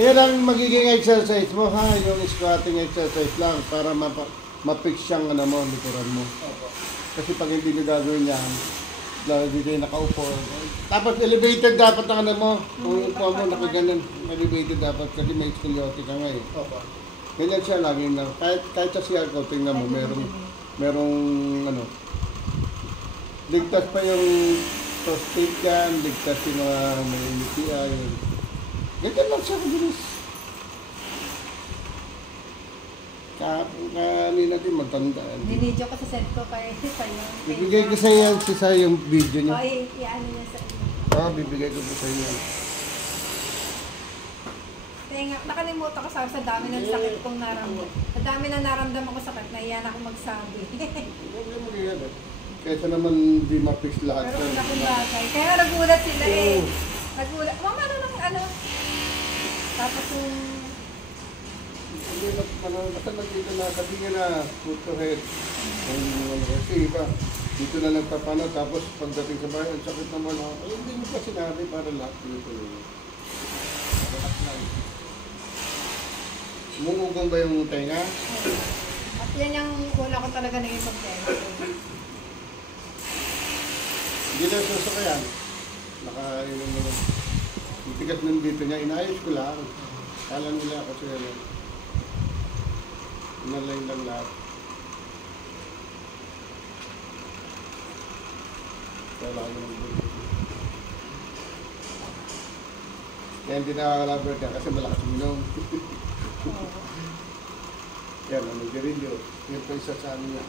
Yan ang magiging exercise mo ha, yung squatting exercise lang para ma-fix siyang ano mo, likuran mo. Kasi pag hindi nyo gagawin yan, lagi kayo nakaupo. Tapos elevated dapat ang ano mo, kung upo mo nakaganon, elevated dapat kasi may scoliosis ka nga eh. Ganyan siya laging na, kahit sa CR ko, tingnan mo, merong ano, ligtas pa yung prostate yan, ligtas yung mga may UTI. Ganyan lang siya kabilis. Kanina din matandaan. Dinidyo ko sa set ko kaya sa'yo. Bibigay ko sa yan si Sai yung video niya. Ay, i-ano niya sa inyo. Bibigay ko sa inyo. Kaya nga, nakalimutan ko sa dami ng sakit kong naramdaman. Sa dami na naramdaman ko sakit, naiyan ako magsabi. Huwag mo yan eh. Kaysa naman di ma-fix lahat. Pero ang laking bagay. Kaya nagulat sila eh. Nagulat. Mama, ano nang ano? Tapos yung... Hindi naman dito na sabi nga na put to head. Kasi iba, dito na nagpapano tapos pagdating sa bahay, ang sakit naman ako. Ay, hindi mo pa sinabi para lahat dito. Lahat lang. Mumugang ba yung tenga? At yan yung una ko talaga naging problema. Hindi na susakayan. Nakainom naman. Yung tigat ng dito niya, inayos ko lang. Kala nila ako siya lang. Inalain lang lahat. Kala ko naman dito. Kaya hindi nakakalabert yan kasi malakas uminom. Yan, ano, gerilyo. Yung pa isa sa amin niya.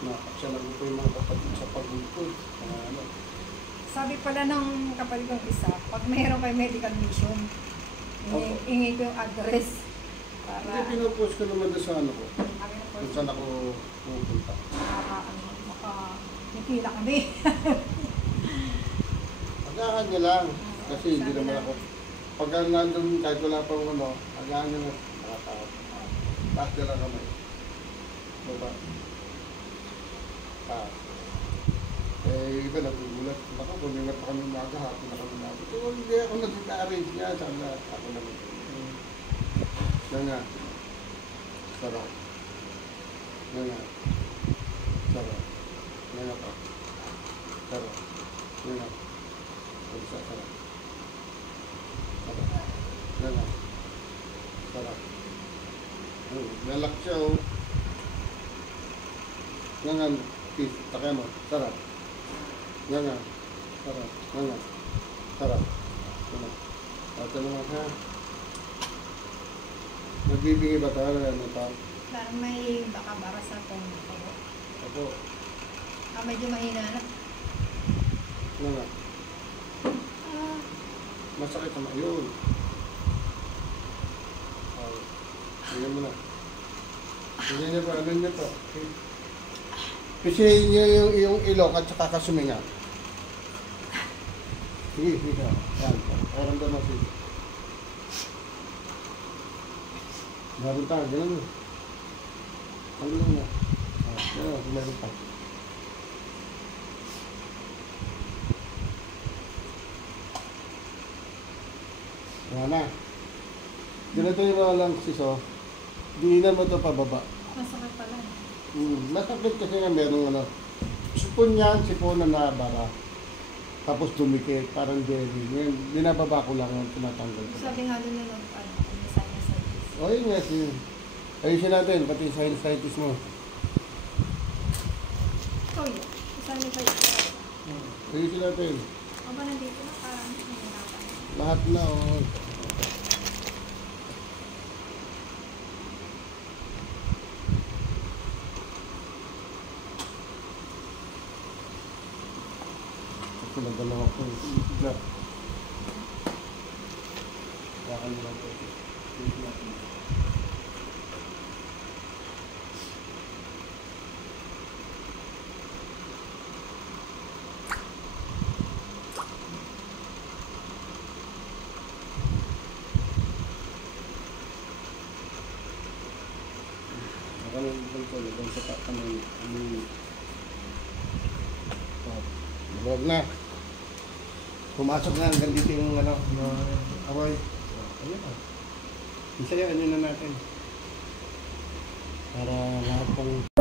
Nakakasyalan ko po yung mga kapatid sa pag-upod. Ano. Sabi pala ng kapatid kong isa, pag mayroon kayo medical mission, ingay ko yung address. Para... Hindi, pinupost ko naman doon sa ano ko. Kung saan ako pupunta. Nakipila kami. Agahan niya lang. Kasi hindi naman ako. Pag nandun, kahit wala pang ano, agahan niya lang. Nakatawag. Taas niya lang kamay. Baba. Taas. Eh, iba nagugulat. Baka gumingat pa kami umaga, hapon na kami umaga. So, hindi ako nag-arrange niya. Sana ako naman. Yan nga. Sarap. Yan nga. Sarap. Yan nga pa. Sarap. Yan nga. Sarap. Sarap. Yan nga. Sarap. Lalak siya oh. Yan nga. Takay mo. Sarap. Yan nga. Sarap. Yan nga. Sarap. Yan nga. Ito naman ha. Nagbibigay ba tayo na ano pa? Parang may baka bara sa tenga ko. Ako. Medyo mahina na. Ano nga? Masakit naman yun. Tingnan mo na. Tingnan niyo pa, ano niyo pa. Pisihin niyo yung ilok at saka kasuminga. Sige, sige. Yan. Parang doon na sige. Meron tayo, gano'n mo. Ano na? Gano'n, meron pa. Yan na. Ganito yung mga lang siso. Diinan mo ito pababa. Masakit pala. Masakit kasi nga merong ano. Sipon yan, sipon na nabara. Tapos dumikit, parang jelly. Ngayon, binababa ko lang yung tinatanggal ko. Sabi nga doon na O yun nga, ayusin natin, pati yung sinusitis mo. Oh, yun. Isa niyo pa yun. Ayusin natin. O ba nandito na? Parang nahihirapan. Lahat na, o. Ito na dalawa ko. Bigla. Baka nila ito. Ganun yung ko, ganun sa kamay. Huwag na. Pumasok na hanggang dito yung amoy. Ayun o. Isa yun, ano na natin. Para lahat pong